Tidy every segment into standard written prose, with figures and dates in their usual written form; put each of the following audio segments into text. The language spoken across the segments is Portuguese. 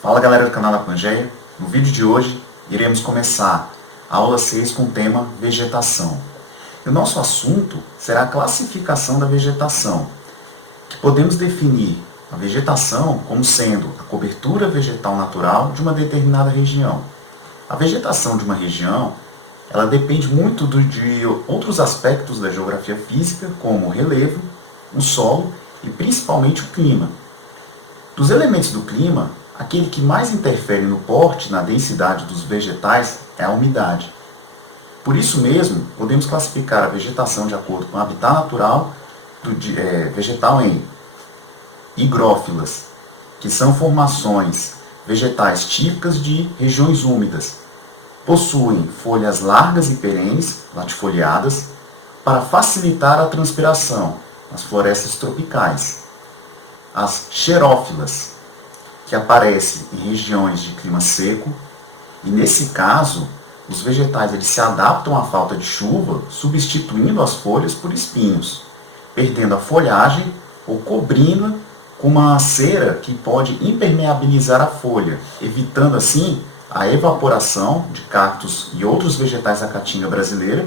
Fala galera do canal da Pangeia, no vídeo de hoje iremos começar a aula 6 com o tema vegetação. E o nosso assunto será a classificação da vegetação, que podemos definir a vegetação como sendo a cobertura vegetal natural de uma determinada região. A vegetação de uma região ela depende muito de outros aspectos da geografia física, como o relevo, o solo e principalmente o clima. Dos elementos do clima, aquele que mais interfere no porte, na densidade dos vegetais, é a umidade. Por isso mesmo, podemos classificar a vegetação de acordo com o habitat natural vegetal em higrófilas, que são formações vegetais típicas de regiões úmidas. Possuem folhas largas e perenes, latifoliadas, para facilitar a transpiração, nas florestas tropicais. As xerófilas, que aparecem em regiões de clima seco, e nesse caso, os vegetais eles se adaptam à falta de chuva, substituindo as folhas por espinhos, perdendo a folhagem ou cobrindo-a com uma cera que pode impermeabilizar a folha, evitando assim a evaporação de cactos e outros vegetais da caatinga brasileira.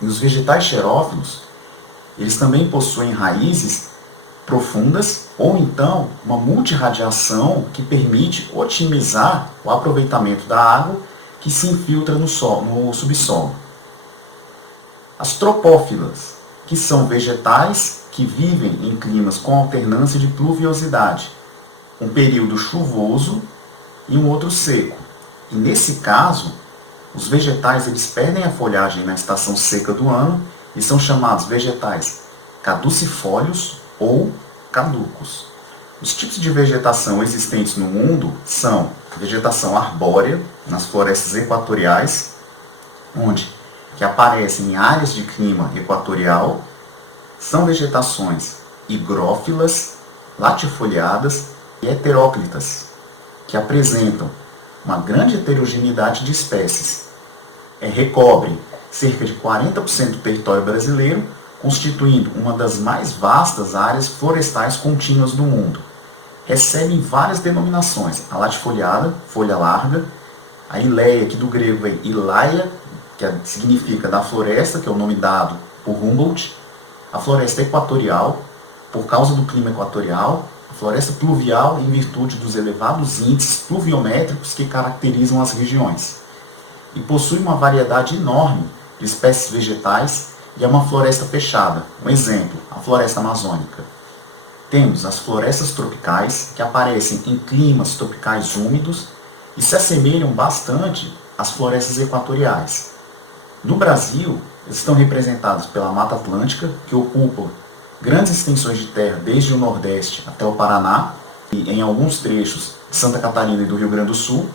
E os vegetais xerófilos, eles também possuem raízes profundas ou então uma multirradiação que permite otimizar o aproveitamento da água que se infiltra no subsolo. As tropófilas, que são vegetais que vivem em climas com alternância de pluviosidade, um período chuvoso e um outro seco. E nesse caso, os vegetais eles perdem a folhagem na estação seca do ano e são chamados vegetais caducifólios ou caducos. Os tipos de vegetação existentes no mundo são vegetação arbórea, nas florestas equatoriais, que aparecem em áreas de clima equatorial, são vegetações higrófilas, latifoliadas e heteróclitas, que apresentam uma grande heterogeneidade de espécies. Recobrem cerca de 40% do território brasileiro, constituindo uma das mais vastas áreas florestais contínuas do mundo. Recebem várias denominações: a latifoliada, folha larga, a ileia, que do grego vem ilaia, que significa da floresta, que é o nome dado por Humboldt, a floresta equatorial, por causa do clima equatorial, a floresta pluvial, em virtude dos elevados índices pluviométricos que caracterizam as regiões. E possui uma variedade enorme de espécies vegetais e é uma floresta fechada. Um exemplo, a floresta amazônica. Temos as florestas tropicais, que aparecem em climas tropicais úmidos e se assemelham bastante às florestas equatoriais. No Brasil, eles estão representados pela Mata Atlântica, que ocupa grandes extensões de terra desde o Nordeste até o Paraná, e em alguns trechos de Santa Catarina e do Rio Grande do Sul.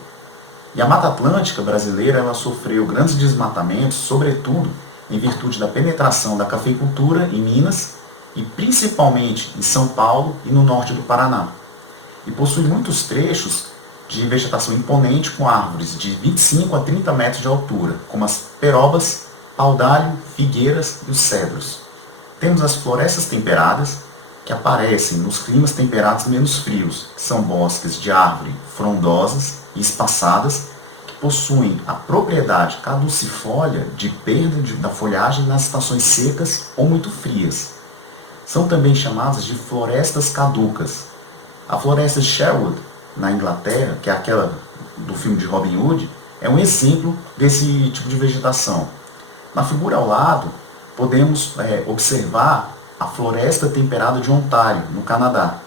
E a Mata Atlântica brasileira ela sofreu grandes desmatamentos, sobretudo em virtude da penetração da cafeicultura em Minas e principalmente em São Paulo e no norte do Paraná. E possui muitos trechos de vegetação imponente com árvores de 25 a 30 metros de altura, como as perobas, pau-d'alho, figueiras e os cedros. Temos as florestas temperadas, que aparecem nos climas temperados menos frios, que são bosques de árvore frondosas e espaçadas, possuem a propriedade caducifólia de perda da folhagem nas estações secas ou muito frias. São também chamadas de florestas caducas. A floresta Sherwood, na Inglaterra, que é aquela do filme de Robin Hood, é um exemplo desse tipo de vegetação. Na figura ao lado, podemos observar a floresta temperada de Ontário, no Canadá.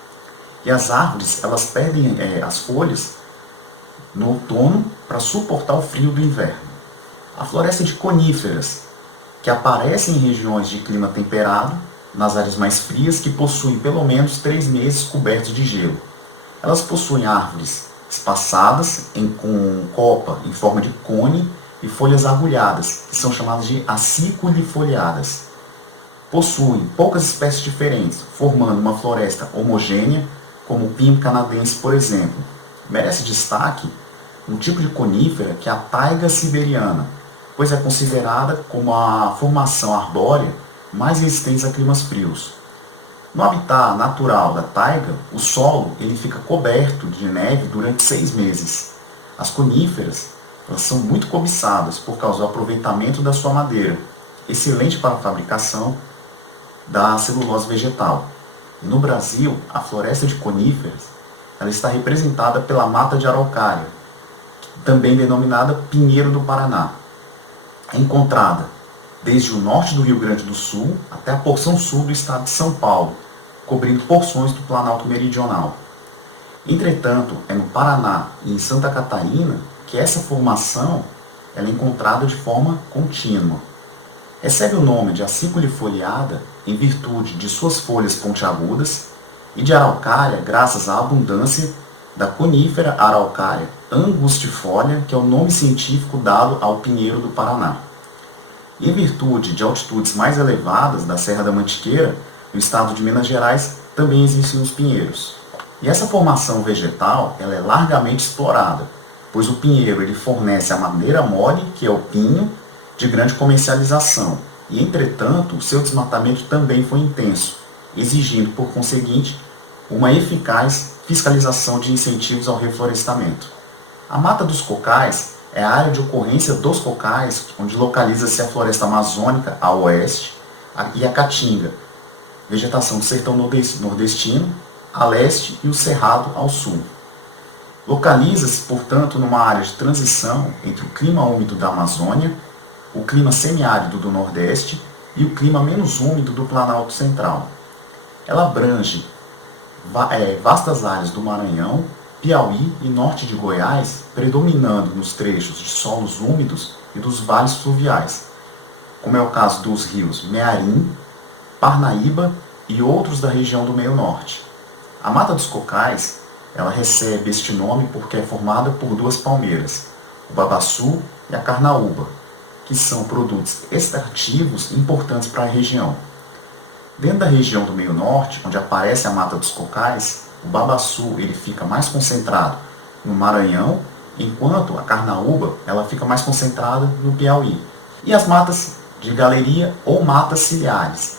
E as árvores elas perdem as folhas no outono para suportar o frio do inverno. A floresta de coníferas, que aparece em regiões de clima temperado, nas áreas mais frias, que possuem pelo menos 3 meses cobertos de gelo. Elas possuem árvores espaçadas, com copa em forma de cone e folhas agulhadas, que são chamadas de aciculifoliadas. Possuem poucas espécies diferentes, formando uma floresta homogênea, como o pinho canadense, por exemplo. Merece destaque um tipo de conífera que é a taiga siberiana, pois é considerada como a formação arbórea mais resistente a climas frios. No habitat natural da taiga, o solo ele fica coberto de neve durante 6 meses. As coníferas elas são muito cobiçadas por causa do aproveitamento da sua madeira, excelente para a fabricação da celulose vegetal. No Brasil, a floresta de coníferas ela está representada pela mata de araucária, também denominada pinheiro do Paraná. É encontrada desde o norte do Rio Grande do Sul até a porção sul do estado de São Paulo, cobrindo porções do Planalto Meridional. Entretanto, é no Paraná e em Santa Catarina que essa formação ela é encontrada de forma contínua. Recebe o nome de aciculi-foliada em virtude de suas folhas pontiagudas e de araucária graças à abundância da conífera araucária angustifolia, que é o nome científico dado ao pinheiro do Paraná. Em virtude de altitudes mais elevadas da Serra da Mantiqueira, no estado de Minas Gerais, também existem os pinheiros. E essa formação vegetal ela é largamente explorada, pois o pinheiro ele fornece a madeira mole, que é o pinho, de grande comercialização. E, entretanto, o seu desmatamento também foi intenso, exigindo, por conseguinte, uma eficaz fiscalização de incentivos ao reflorestamento. A Mata dos Cocais é a área de ocorrência dos cocais, onde localiza-se a floresta amazônica a oeste e a caatinga, vegetação do sertão nordestino a leste e o cerrado ao sul. Localiza-se, portanto, numa área de transição entre o clima úmido da Amazônia, o clima semiárido do Nordeste e o clima menos úmido do Planalto Central. Ela abrange vastas áreas do Maranhão, Piauí e norte de Goiás, predominando nos trechos de solos úmidos e dos vales fluviais, como é o caso dos rios Mearim, Parnaíba e outros da região do meio norte. A Mata dos Cocais ela recebe este nome porque é formada por duas palmeiras, o babaçu e a carnaúba, que são produtos extrativos importantes para a região. Dentro da região do meio norte, onde aparece a Mata dos Cocais, o babaçu ele fica mais concentrado no Maranhão, enquanto a carnaúba ela fica mais concentrada no Piauí. E as matas de galeria ou matas ciliares.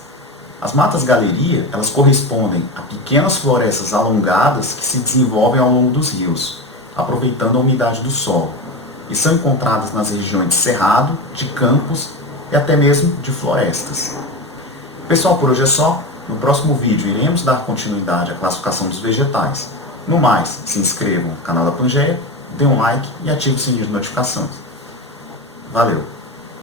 As matas galeria elas correspondem a pequenas florestas alongadas que se desenvolvem ao longo dos rios, aproveitando a umidade do solo, e são encontradas nas regiões de cerrado, de campos e até mesmo de florestas. Pessoal, por hoje é só. No próximo vídeo iremos dar continuidade à classificação dos vegetais. No mais, se inscrevam no canal da Pangeia, dê um like e ative o sininho de notificações. Valeu!